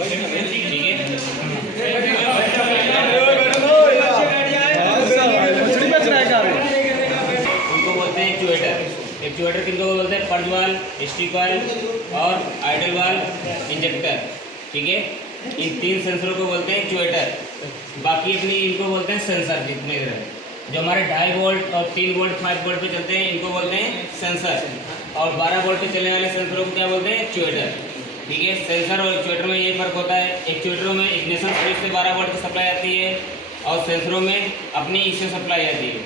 ठीक है। उनको बोलते हैं एक्चुएटर। एक्चुएटर किनको बोलते हैं? पर्ज वाल, स्टिक वाल और आइडल वाल, इंजेक्टर। ठीक है, इन तीन सेंसरों को बोलते हैं एक्चुएटर। बाकी अपनी इनको बोलते हैं सेंसर। जितने जो हमारे 2.5 वोल्ट और 3 वोल्ट 5 वोल्ट पे चलते हैं इनको बोलते हैं सेंसर, और 12 वोल्ट पे चलने वाले सेंसरों को क्या बोलते हैं? एक्चुएटर। ठीक है, सेंसर और एक्चुएटर में ये फ़र्क होता है। एक्चुएटरों में इग्निशन स्विच से 12 वोल्ट की सप्लाई आती है और सेंसरों में अपनी ईसीओ सप्लाई आती है।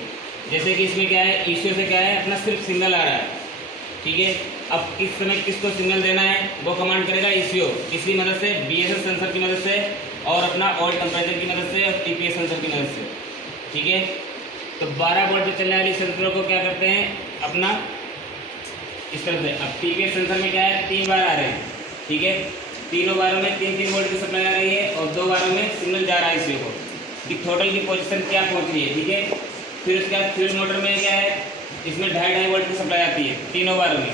जैसे कि इसमें क्या है, ईसीओ से क्या है, अपना सिर्फ सिग्नल आ रहा है। ठीक है, अब किस समय किसको सिग्नल देना है वो कमांड करेगा ईसीओ, किसकी मदद से? बीएसएस सेंसर की मदद से और अपना ऑयल टेम्परेचर की मदद से और टीपीएस सेंसर की मदद से। ठीक है, तो 12 वोल्ट पर चलने वाली सेंसरों को क्या करते हैं अपना इस तरह से। अब टीपीएस सेंसर में क्या है, 3 बार आ रहे हैं। ठीक है, तीनों बारों में 3-3 वोल्ट की सप्लाई आ रही है और 2 बारों में सिग्नल जा रहा है ईसीओ को कि टोटल की पोजीशन क्या पहुंच रही है। ठीक है, फिर उसके बाद फ्यूल मोटर में क्या है, इसमें 2.5 वोल्ट की सप्लाई आती है तीनों बारों में।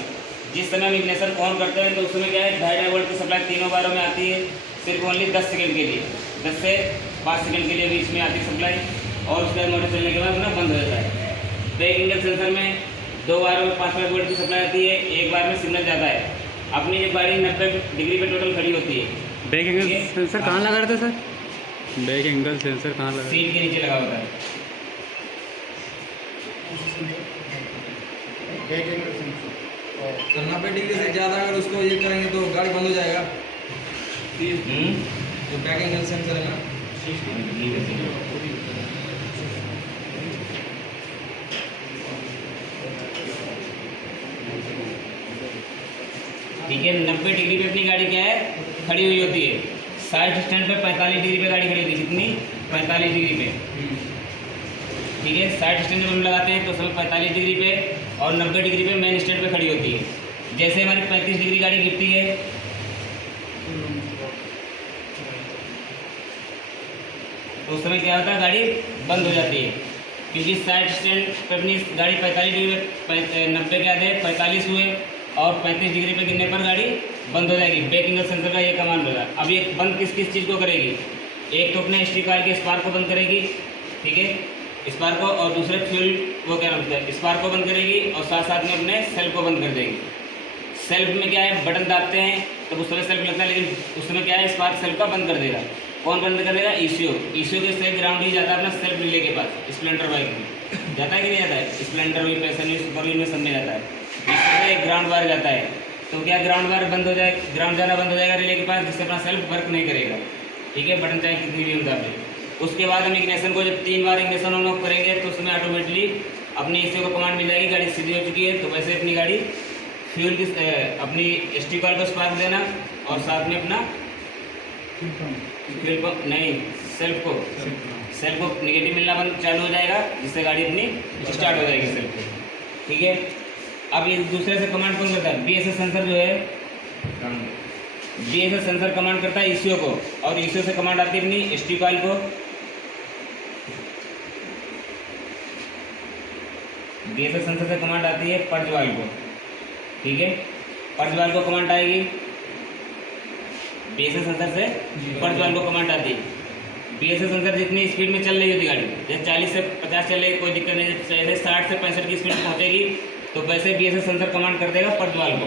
जिस समय हम इग्निशन ऑन करते हैं तो उस समय क्या है, 2.5 वोल्ट की सप्लाई तीनों बारों में आती है, सिर्फ ओनली 10 सेकंड के लिए, 10 से 5 सेकंड के लिए बीच में आती है सप्लाई, और उसके बाद मोटर चलने के बाद अपना बंद हो जाता है। बैक एंगल सेंसर में 2 बारों में 5-5 वोल्ट की सप्लाई आती है, एक बार में सिग्नल जाता है। अपनी जब गाड़ी 90 डिग्री पे टोटल खड़ी होती है। बैक एंगल सेंसर कहाँ लगा रहता है सर? बैक एंगल सेंसर कहाँ लगा? सीट के नीचे लगा होता है। तो 90 डिग्री से ज़्यादा अगर उसको ये करेंगे तो गाड़ी बंद हो जाएगा। जो बैक एंगल सेंसर है ना, ठीक है, 90 डिग्री पे अपनी गाड़ी क्या है, खड़ी हुई होती है। साइड स्टैंड पे 45 डिग्री पे गाड़ी खड़ी होती है। कितनी? 45 डिग्री पे। ठीक है, साइड स्टैंड जब हम लगाते हैं तो उसमें 45 डिग्री पे और 90 डिग्री पे मेन स्टैंड पे खड़ी होती है। जैसे हमारी 35 डिग्री गाड़ी गिरती है तो उस समय क्या होता है, गाड़ी बंद हो जाती है, क्योंकि साइड स्टैंड पे अपनी गाड़ी 45 डिग्री पे 90 क्या दे 45 हुए और 35 डिग्री पे गिरने पर गाड़ी बंद हो जाएगी। बैक एंगल सेंसर का ये कमांड होगा। अब ये बंद किस किस चीज़ को करेगी? एक तो अपने स्टिक वाल के स्पार्क को बंद करेगी। ठीक है, स्पार्क को, और दूसरे फ्यूल वो क्या नाम है स्पार्क को बंद करेगी, और साथ साथ में अपने सेल्फ को बंद कर देगी। सेल्फ में क्या है, बटन दाबते हैं तब उस समय सेल्फ लगता है, लेकिन उस समय क्या है, स्पार्क सेल्फ का बंद कर देगा। कौन बंद कर देगा? ईसीओ। ईसीओ के से ग्राउंड ही जाता है अपना सेल्फ रिले के पास। स्प्लेंडर बाइक में जाता है कि नहीं जाता है? स्प्लेंडर भी, पैसन भी, सुपर भी में सब में जाता है। इससे एक ग्राउंड वायर जाता है, तो क्या ग्राउंड वायर बंद हो जाए, ग्राउंड जाना बंद हो जाएगा रिले के पास, जिससे अपना सेल्फ वर्क नहीं करेगा। ठीक है, बटन चाहे कितनी भी दाब दे। उसके बाद हम इग्निशन को जब 3 बार इग्निशन ऑन ऑफ करेंगे तो उसमें ऑटोमेटिकली अपनी ईसीओ को कमांड मिल जाएगी, गाड़ी सीधी हो चुकी है। तो वैसे अपनी गाड़ी फ्यूल की अपनी स्टिक वाल को स्पार्क देना और साथ में अपना फ्यूल को नहीं सेल्फ को नेगेटिव मिलना बंद चालू हो जाएगा, जिससे गाड़ी अपनी स्टार्ट हो जाएगी सेल्फ को। ठीक है, अब ये दूसरे से कमांड कौन करता है? बीएसएस सेंसर जो है, बीएसएस सेंसर कमांड करता है ईसीओ को, और ईसीओ से कमांड आती है अपनी स्टिक वाल को। बीएसएस सेंसर से कमांड आती है पर्ज वाल को। ठीक है, पर्ज वाल को कमांड आएगी, बीएसएस सेंसर से पर्ज वाल को कमांड आती है। बीएसएस सेंसर जितनी स्पीड में चल रही होती गाड़ी, जैसे 40 से 50 चल रही, कोई दिक्कत नहीं, जैसे 60 से 65 की स्पीड पहुंचेगी तो वैसे बीएसएस सेंसर कमांड कर देगा पर्ज वाल को।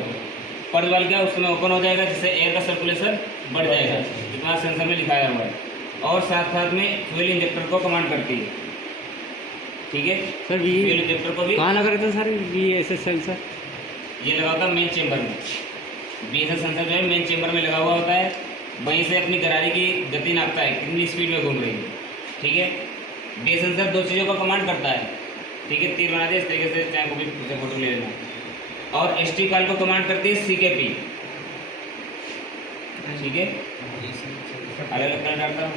पर्ज वाल क्या उस समय ओपन हो जाएगा, जिससे एयर का सर्कुलेशन बढ़ जाएगा, जितना सेंसर में लिखाया हुआ है, और साथ साथ में फ्यूल इंजेक्टर को कमांड करती है। ठीक है सर, फ्यूल इंजेक्टर को भी कहाँ लगा रहता है सर बीएसएस सेंसर? ये लगा होता है मेन चेंबर में। बीएसएस सेंसर जो है मेन चेंबर में लगा हुआ होता है, वहीं से अपनी गाड़ी की गति नापता है, कितनी स्पीड में घूम रही है। ठीक है, बीएसएस सेंसर 2 चीज़ों को कमांड करता है। ठीक है, तीर बना दे इस तरीके से, चाहे को भी उसे फोटो ले लेना। और स्टिक वाल को कमांड करती है सीकेपी। ठीक है, अलग अलग कलर डालता हूँ,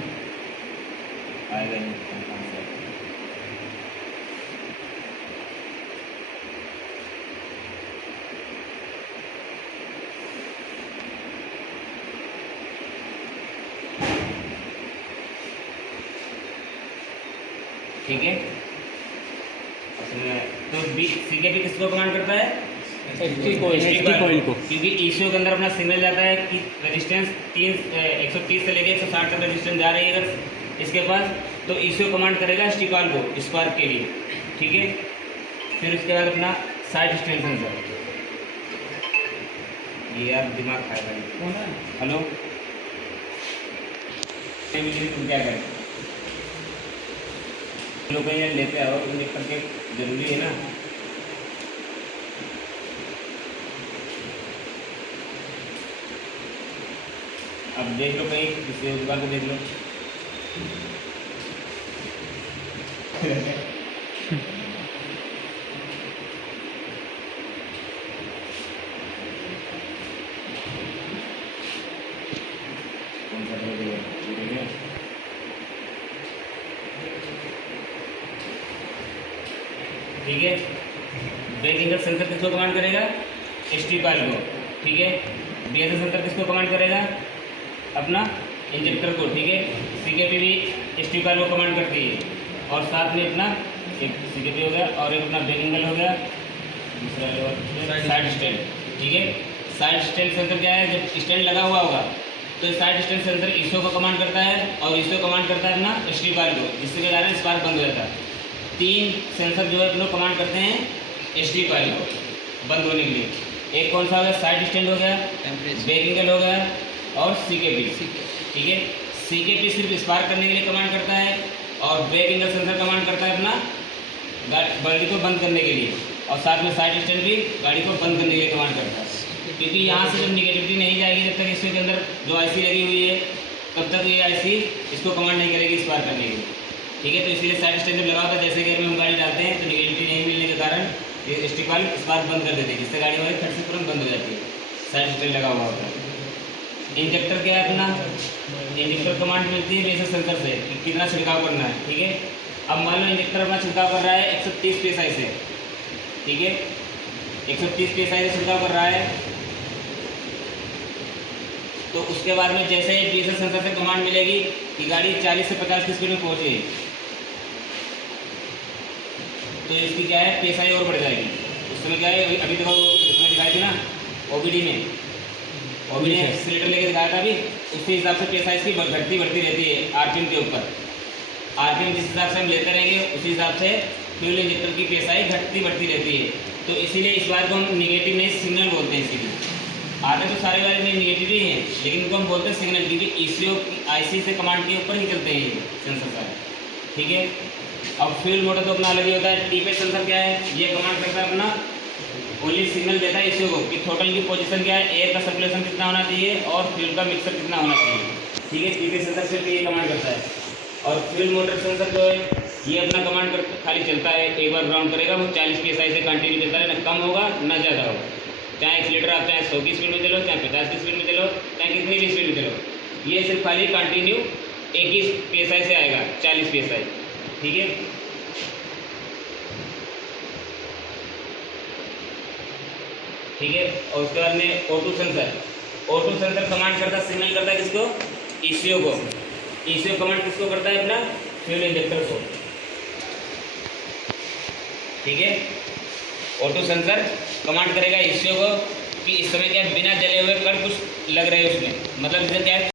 आएगा नहीं। ठीक है, तो सीकेपी किसको कमांड करता है? एचटी कॉइल को, क्योंकि ईसीओ के अंदर अपना सिग्नल जाता है कि रेजिस्टेंस 130 से लेकर 160 तक रेजिस्टेंस जा रही है अगर इसके पास, तो ईसीओ कमांड करेगा एसटी कॉइल को स्पार्क के लिए, ठीक है। फिर उसके बाद अपना साइड स्टैंड सेंसर, ये यार दिमाग खाएगा ये। हेलो, तुम क्या करें लोग यहाँ लेते आओ, लिख करके जरूरी है ना। अब देख लो कहीं किसी दुकान को देख लो। कौन सा देगा? ठीक है। ब्रेक इंजन सेंसर किसको कमांड करेगा? एसटी कॉइल को, ठीक है। बीएसएस सेंसर किसको कमांड करेगा? अपना इंजेक्टर को, ठीक है। सीकेपी भी एसटी कॉइल को कमांड करती है, और साथ में अपना एक सीकेपी हो गया और एक अपना ब्रेक इंजन हो गया, दूसरा साइड स्टैंड, ठीक है। साइड स्टैंड सेंसर क्या है? जब स्टैंड लगा हुआ होगा तो साइड स्टैंड सेंसर ईसीओ को कमांड करता है और ईसीओ कमांड करता है अपना एसटी कॉइल को, जिसके कारण स्पार्क बंद हो जाता है। 3 सेंसर जो है लोग कमांड करते हैं एसटी कॉइल को बंद होने के लिए। एक कौन सा हो गया? साइड स्टैंड हो गया, ब्रेक इंजन हो गया और सीकेपी, ठीक है। सीकेपी सिर्फ स्पार्क करने के लिए कमांड करता है और ब्रेक इंजन सेंसर कमांड करता है अपना गाड़ी को बंद करने के लिए, और साथ में साइड स्टैंड भी गाड़ी को बंद करने के लिए कमांड करता है। क्योंकि यहाँ से जब निगेटिविटी नहीं जाएगी, जब तक इसके अंदर जो आईसी लगी हुई है तब तक ये आईसी इसको कमांड नहीं करेगी स्पार्क करने के लिए, ठीक है। तो इसीलिए साइड स्टैंड जब लगा होता है, जैसे कि हम गाड़ी डालते हैं तो निगेटिविटी नहीं मिलने के कारण ये एसटी कॉइल स्पार्क बंद कर देते हैं, जिससे गाड़ी हमारी फट से तुरंत बंद हो जाती है। साइड स्टैंड लगा हुआ होता है। इंजेक्टर क्या है अपना? इंजेक्टर कमांड मिलती है बेसिक सेंसर से कि कितना छिड़काव करना है, ठीक है। अब मान लो इंजेक्टर अपना छिड़काव कर रहा है 130 psi से, ठीक है। 130 psi से छिड़काव कर रहा है, तो उसके बाद में जैसे ही बेसिक सेंसर से कमांड मिलेगी कि गाड़ी 40 से 50 की स्पीड में पहुँचे, तो इसकी क्या है psi और बढ़ जाएगी। उस समय क्या है, अभी देखो इसमें दिखाई थी ना ओबीडी में एक्सीलेटर लेके दिखाया था, अभी उसके हिसाब से psi इसकी बढ़ती रहती है आरपीएम के ऊपर। आरपीएम जिस हिसाब से हम लेते रहेंगे उसी हिसाब से फ्यूल इंजेक्टर की psi घटती बढ़ती रहती है। तो इसीलिए इस बार को हम निगेटिव नहीं सिग्नल बोलते हैं। इसीलिए आते तो सारे वाले में निगेटिव ही हैं, लेकिन इनको हम बोलते हैं सिग्नल, क्योंकि ईसीओ आईसी से कमांड के ऊपर ही चलते हैं सेंसर सारे, ठीक है। अब फ्यूल मोटर तो अपना अलग ही होता है। टीपे सेंसर क्या है? ये कमांड करता है अपना ओनली सिग्नल देता है ईसीओ को कि टोटल की पोजीशन क्या है, एयर का सर्कुलेशन कितना होना चाहिए और फ्यूल का मिक्सर कितना होना चाहिए, ठीक है। टीपे सेंसर सिर्फ ये कमांड करता है। और फ्यूल मोटर सेंसर जो है ये अपना कमांड कर खाली चलता है, एक बार ग्राउंड करेगा वो 40 psi से कंटिन्यू चलता है, ना कम होगा ना ज़्यादा होगा। चाहे एक्सीलेटर आप चाहे 100 की स्पीड में चलो, चाहे 50 की स्पीड में चलो, चाहे कितनी भी स्पीड में चलो, ये सिर्फ खाली कंटिन्यू 21 psi से आएगा, 40 psi, ठीक है। ठीक है। और उसके बाद में O2 सेंसर कमांड करता है, सिग्नल करता है किसको? ईसीओ को। ईसीओ कमांड किसको करता है? अपना फ्यूल इंजेक्टर को, ठीक है। O2 सेंसर कमांड करेगा ईसीओ को कि इस समय क्या बिना जले हुए कण कुछ लग रहे हैं उसमें, मतलब जैसे क्या है